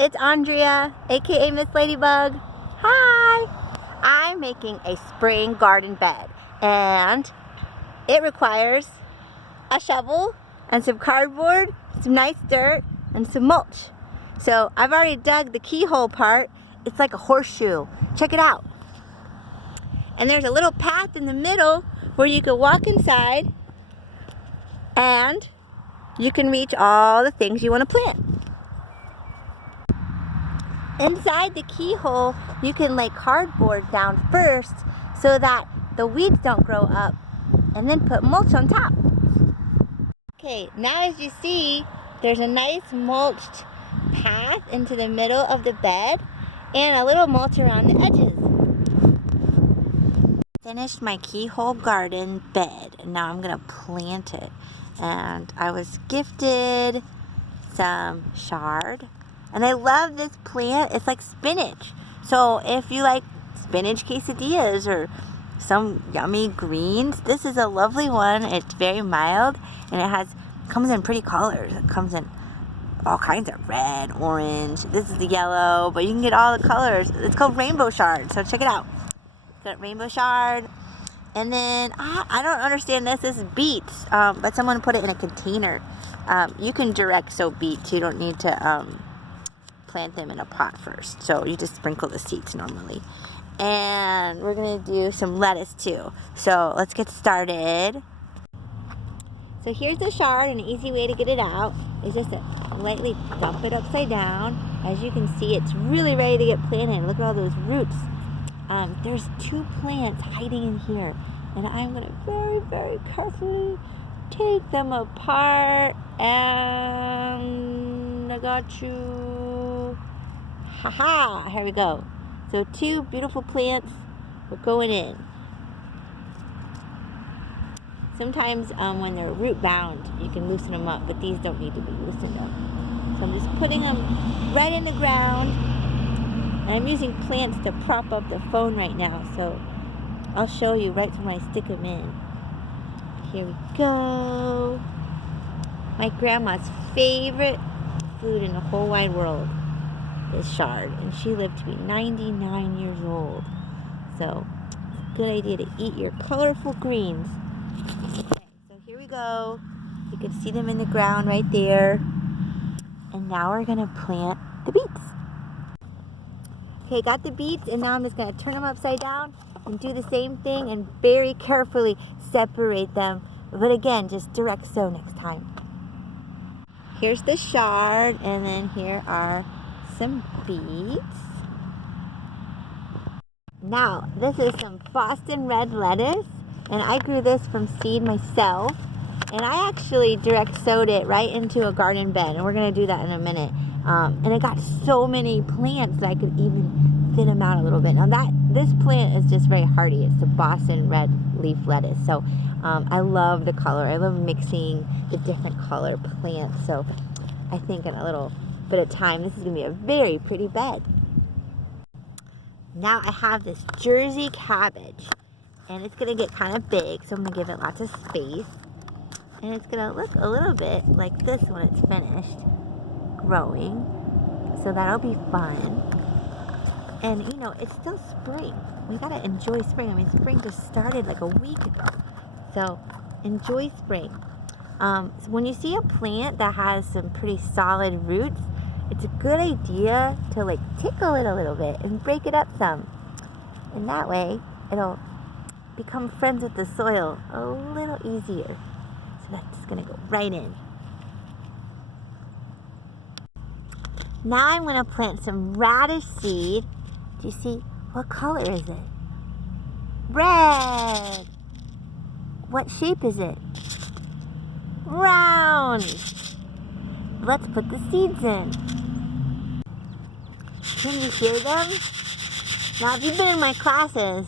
it's Andrea, aka Miss Ladybug. Hi! I'm making a spring garden bed, and it requires a shovel and some cardboard, some nice dirt, and some mulch. So I've already dug the keyhole part. It's like a horseshoe. Check it out. And there's a little path in the middle where you can walk inside and you can reach all the things you want to plant. Inside the keyhole, you can lay cardboard down first so that the weeds don't grow up, and then put mulch on top. Okay, now as you see, there's a nice mulched path into the middle of the bed and a little mulch around the edges. Finished my keyhole garden bed, and now I'm gonna plant it. And I was gifted some chard, and I love this plant. It's like spinach. So if you like spinach quesadillas or some yummy greens, this is a lovely one. It's very mild, and it comes in pretty colors. It comes in all kinds of red, orange. This is the yellow, but you can get all the colors. It's called rainbow chard, so check it out. It's got rainbow chard. And then, I don't understand this. This is beets, but someone put it in a container. You can direct sow beets. You don't need to plant them in a pot first. So you just sprinkle the seeds normally. And we're going to do some lettuce too. So let's get started. So here's the chard. An easy way to get it out is just to lightly dump it upside down. As you can see, it's really ready to get planted. Look at all those roots. There's 2 plants hiding in here, and I'm going to very, very carefully take them apart, and I got you. Haha, here we go. So 2 beautiful plants are going in. Sometimes when they're root bound, you can loosen them up, but these don't need to be loosened up. So I'm just putting them right in the ground. I'm using plants to prop up the phone right now, so I'll show you right when I stick them in. Here we go. My grandma's favorite food in the whole wide world is chard, and she lived to be 99 years old. So it's a good idea to eat your colorful greens. Okay, so here we go. You can see them in the ground right there. And now we're gonna plant the beets. Okay, got the beets, and now I'm just going to turn them upside down and do the same thing and very carefully separate them. But again, just direct sow next time. Here's the chard, and then here are some beets. Now, this is some Boston red lettuce, and I grew this from seed myself. And I actually direct sowed it right into a garden bed, and we're going to do that in a minute. And it got so many plants that I could even thin them out a little bit. Now this plant is just very hardy. It's the Boston red leaf lettuce. So I love the color. I love mixing the different color plants. So I think in a little bit of time, this is going to be a very pretty bed. Now I have this Jersey cabbage, and it's going to get kind of big, so I'm going to give it lots of space. And it's going to look a little bit like this when it's finished growing. So that'll be fun. And you know, it's still spring. We got to enjoy spring. I mean, spring just started like a week ago. So enjoy spring. So when you see a plant that has some pretty solid roots, it's a good idea to like tickle it a little bit and break it up some. And that way, it'll become friends with the soil a little easier. That's just going to go right in. Now I'm going to plant some radish seed. Do you see? What color is it? Red. What shape is it? Round. Let's put the seeds in. Can you hear them? Now if you've been in my classes,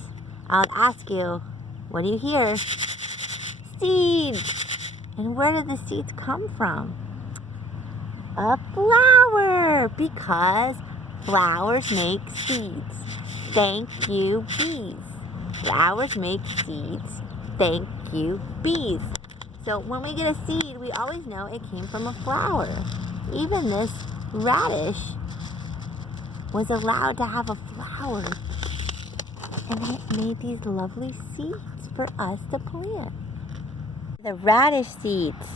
I would ask you, what do you hear? Seeds. And where did the seeds come from? A flower, because flowers make seeds. Thank you, bees. Flowers make seeds. Thank you, bees. So when we get a seed, we always know it came from a flower. Even this radish was allowed to have a flower. And it made these lovely seeds for us to plant. The radish seeds.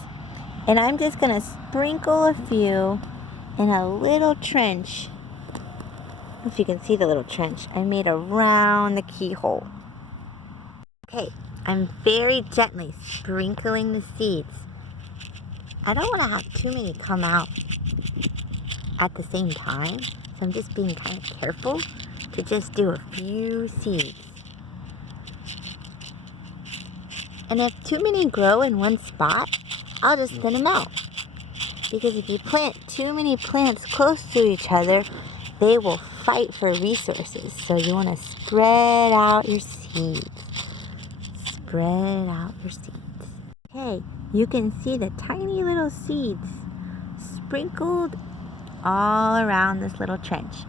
And I'm just going to sprinkle a few in a little trench. I don't know if you can see the little trench I made around the keyhole. Okay, I'm very gently sprinkling the seeds. I don't want to have too many come out at the same time, so I'm just being kind of careful to just do a few seeds. And if too many grow in one spot, I'll just thin them out. Because if you plant too many plants close to each other, they will fight for resources. So you want to spread out your seeds. Spread out your seeds. Okay, you can see the tiny little seeds sprinkled all around this little trench.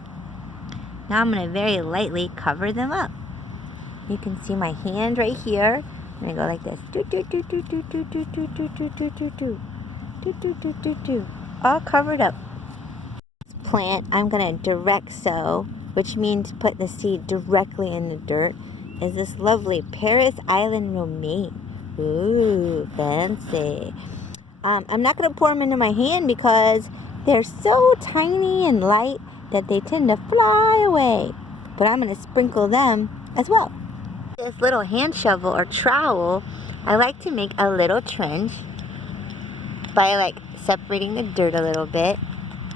Now I'm going to very lightly cover them up. You can see my hand right here. I'm going to go like this. All covered up. This plant I'm going to direct sow, which means put the seed directly in the dirt, is this lovely Paris Island romaine. Ooh, fancy. I'm not going to pour them into my hand because they're so tiny and light that they tend to fly away. But I'm going to sprinkle them as well. This little hand shovel or trowel, I like to make a little trench by separating the dirt a little bit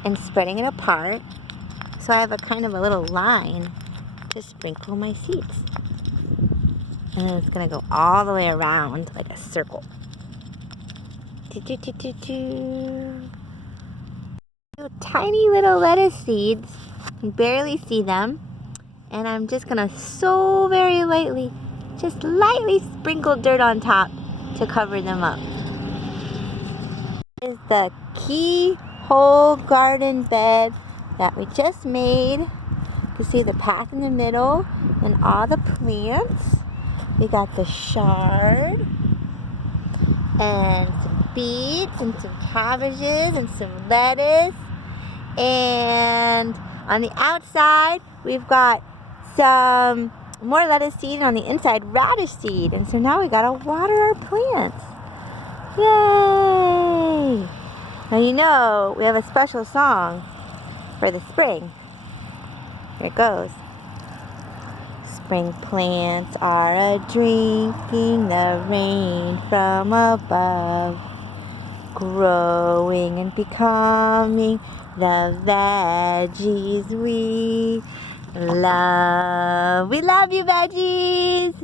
and spreading it apart. So I have a kind of a little line to sprinkle my seeds. And then it's going to go all the way around like a circle. Tiny little lettuce seeds. You can barely see them. And I'm just going to so very lightly, just lightly sprinkle dirt on top to cover them up. This is the Keyhole garden bed that we just made. You can see the path in the middle and all the plants. We got the chard and some beets and some cabbages and some lettuce. And on the outside, we've got some more lettuce seed, and on the inside, radish seed. And so now we gotta water our plants. Yay! Now you know we have a special song for the spring. Here it goes. Spring plants are a-drinking the rain from above, growing and becoming the veggies we love. We love you, veggies!